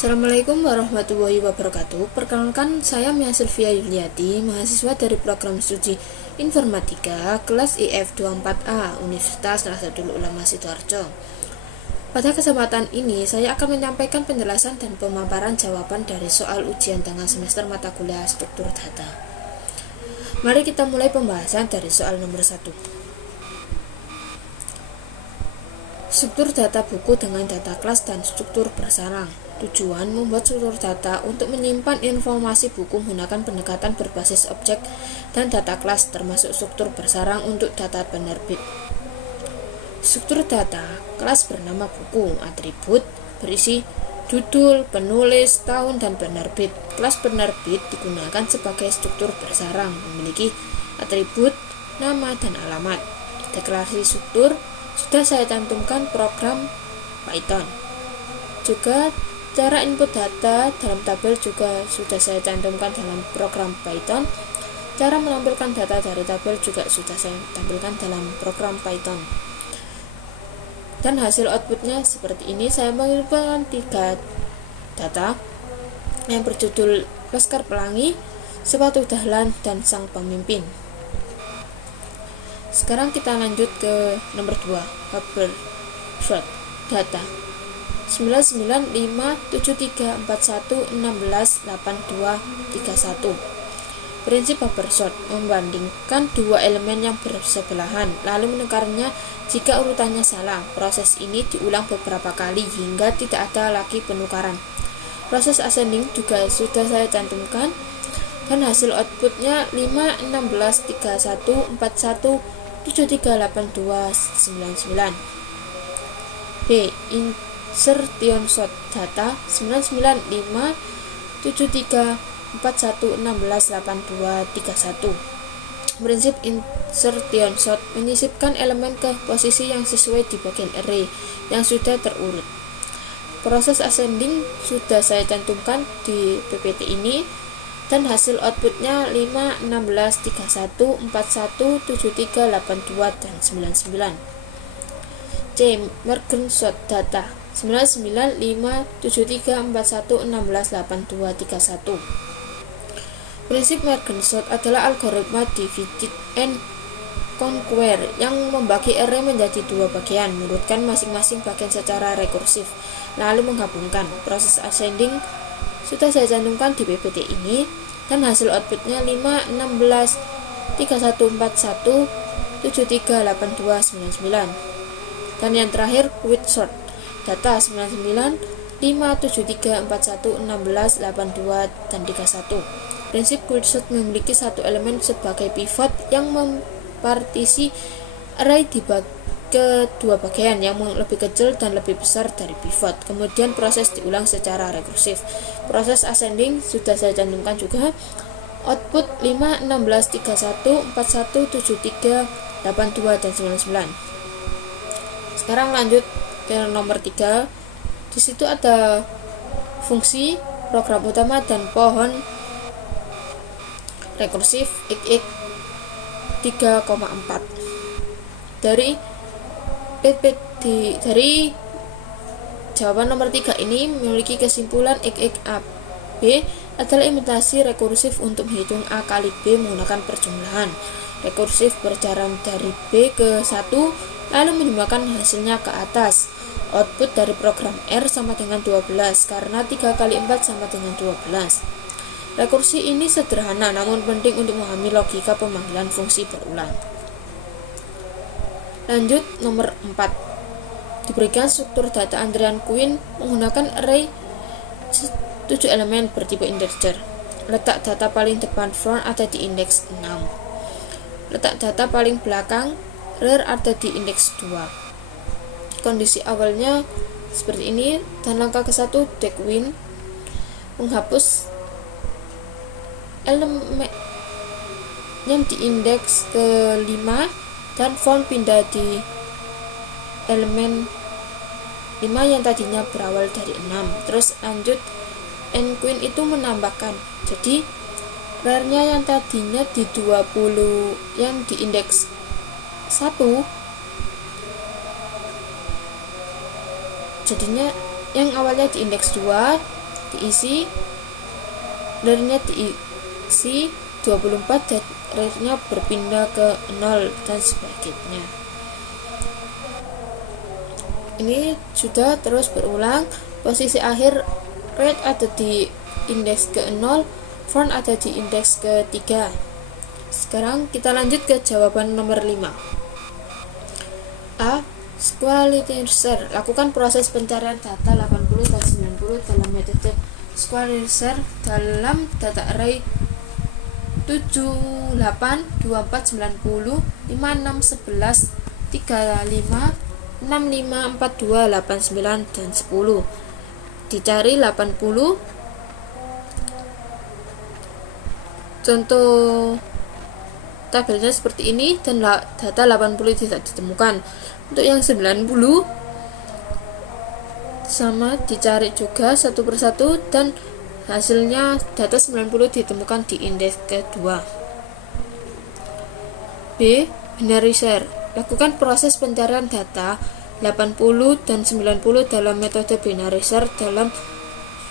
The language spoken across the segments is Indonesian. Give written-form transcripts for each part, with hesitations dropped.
Assalamualaikum warahmatullahi wabarakatuh. Perkenalkan, saya Mia Sylvia Yuliati, mahasiswa dari program studi Informatika kelas IF 24A Universitas Nahdlatul Ulama Sidoarjo. Pada kesempatan ini, saya akan menyampaikan penjelasan dan pemaparan jawaban dari soal ujian tengah semester mata kuliah struktur data. Mari kita mulai pembahasan dari soal nomor 1. Struktur data buku dengan data kelas dan struktur bersarang. Tujuan membuat struktur data untuk menyimpan informasi buku menggunakan pendekatan berbasis objek dan data kelas, termasuk struktur bersarang untuk data penerbit. Struktur data kelas bernama buku, atribut berisi judul, penulis, tahun, dan penerbit. Kelas penerbit digunakan sebagai struktur bersarang, memiliki atribut, nama, dan alamat. Deklarasi struktur sudah saya cantumkan program Python. Juga cara input data dalam tabel juga sudah saya cantumkan dalam program Python. Cara menampilkan data dari tabel juga sudah saya tampilkan dalam program Python. Dan hasil outputnya seperti ini. Saya mengirimkan 3 data yang berjudul Laskar Pelangi, Sepatu Dahlan, dan Sang Pemimpin. Sekarang kita lanjut ke nomor 2, bubble shot data 9957341168231. Prinsip bubble sort: membandingkan dua elemen yang bersebelahan lalu menukarnya jika urutannya salah. Proses ini diulang beberapa kali hingga tidak ada lagi penukaran. Proses ascending juga sudah saya cantumkan dan hasil outputnya 5, 16, 31, 41, 738299. B. Insertion sort data 9957341168231. Prinsip insertion sort: menyisipkan elemen ke posisi yang sesuai di bagian array yang sudah terurut. Proses ascending sudah saya cantumkan di PPT ini dan hasil outputnya 5, 16, 31, 41, 7382 dan 99. C. Merge sort data 9957341168231. Prinsip merge sort adalah algoritma divide and conquer yang membagi array menjadi 2 bagian, mengurutkan masing-masing bagian secara rekursif, lalu menggabungkan. Proses ascending sudah saya cantumkan di PPT ini dan hasil outputnya 5, 16, 3141, 738299. Dan yang terakhir quicksort data 99573411682 dan 31. Prinsip quicksort memiliki satu elemen sebagai pivot yang mempartisi array ke 2 bagian yang lebih kecil dan lebih besar dari pivot. Kemudian proses diulang secara rekursif. Proses ascending sudah saya cantumkan juga. Output 5, 16, 31, 41, 73, 82 dan 99. Sekarang lanjut ke nomor 3. Di situ ada fungsi, program utama, dan pohon rekursif XX 3,4. Dari jawaban nomor 3 ini memiliki kesimpulan XXAB adalah imitasi rekursif untuk menghitung A kali B menggunakan perjumlahan. Rekursif berjalan dari B ke 1 lalu menjumlahkan hasilnya ke atas. Output dari program R sama dengan 12 karena 3 kali 4 sama dengan 12. Rekursi ini sederhana namun penting untuk memahami logika pemanggilan fungsi berulang. Lanjut nomor 4. Diberikan struktur data antrian Queen menggunakan array 7 elemen bertipe integer. Letak data paling depan front ada di indeks 6. Letak data paling belakang rear ada di indeks 2. Kondisi awalnya seperti ini dan langkah ke-1 dequeen menghapus elemen yang di indeks ke-5 dan font pindah di elemen 5 yang tadinya berawal dari 6. Terus lanjut nqueen itu menambahkan, jadi rare-nya yang tadinya di 20 yang di indeks 1 jadinya yang awalnya di indeks 2 diisi, diisi 24 dan rear-nya berpindah ke 0 dan sebagainya. Ini sudah terus berulang. Posisi akhir rear ada di indeks ke 0, front ada di indeks ke 3. Sekarang kita lanjut ke jawaban nomor 5. A. Squalizer. Lakukan proses pencarian data 80 dan 90 dalam metode squalizer dalam data array 7, 8, 24, 90, 5, 6, 11, 35, 65, 42, 89, dan 10. Dicari 80. Contoh tabelnya seperti ini dan data 80 tidak ditemukan. Untuk yang 90 sama, dicari juga satu persatu dan hasilnya data 90 ditemukan di indeks kedua. B. Binary search. Lakukan proses pencarian data 80 dan 90 dalam metode binary search dalam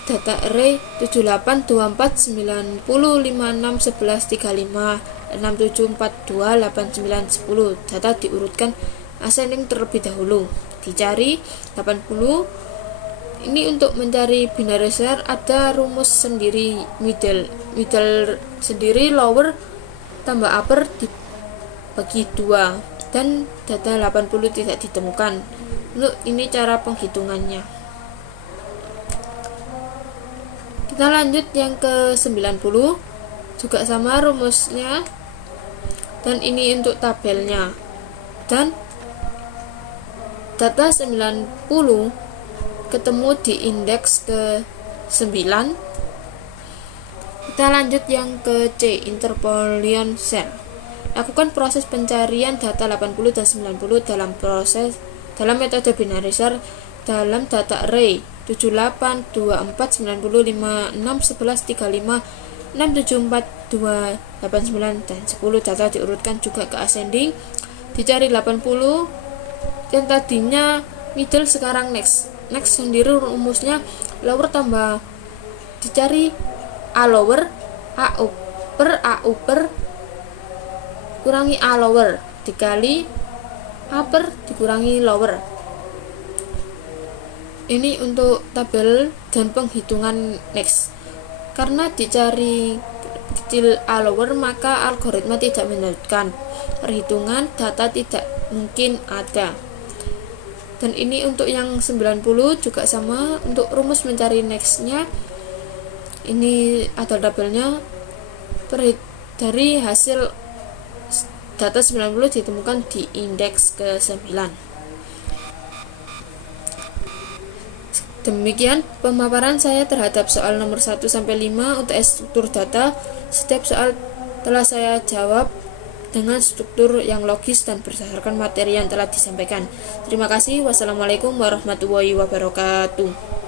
data array 78, 24, 90, 56, 11, 35, 67, 42, 89, 10. Data diurutkan ascending terlebih dahulu. Dicari 80. Ini untuk mencari binary search ada rumus sendiri, middle sendiri, lower tambah upper dibagi 2, dan data 80 tidak ditemukan. Untuk ini cara penghitungannya. Kita lanjut yang ke 90, juga sama rumusnya, dan ini untuk tabelnya. Dan data 90 ketemu di indeks ke 9. Kita lanjut yang ke C, interpolation search. Lakukan proses pencarian data 80 dan 90 dalam metode binary search dalam data array 78, 24, 90, 56, 11, 35, 6, 7, 4, 2, 89, dan 10. Data diurutkan juga ke ascending. Dicari 80, yang tadinya middle sekarang next sendiri rumusnya lower tambah, dicari A lower, A upper kurangi A lower dikali upper dikurangi lower. Ini untuk tabel dan penghitungan next. Karena dicari kecil A lower, maka algoritma tidak melanjutkan perhitungan, data tidak mungkin ada. Dan ini untuk yang 90 juga sama. Untuk rumus mencari nextnya, ini ada tabelnya. Dari hasil data 90 ditemukan di indeks ke 9. Demikian pemaparan saya terhadap soal nomor 1 sampai 5 untuk struktur data. Setiap soal telah saya jawab dengan struktur yang logis dan berdasarkan materi yang telah disampaikan. Terima kasih. Wassalamualaikum warahmatullahi wabarakatuh.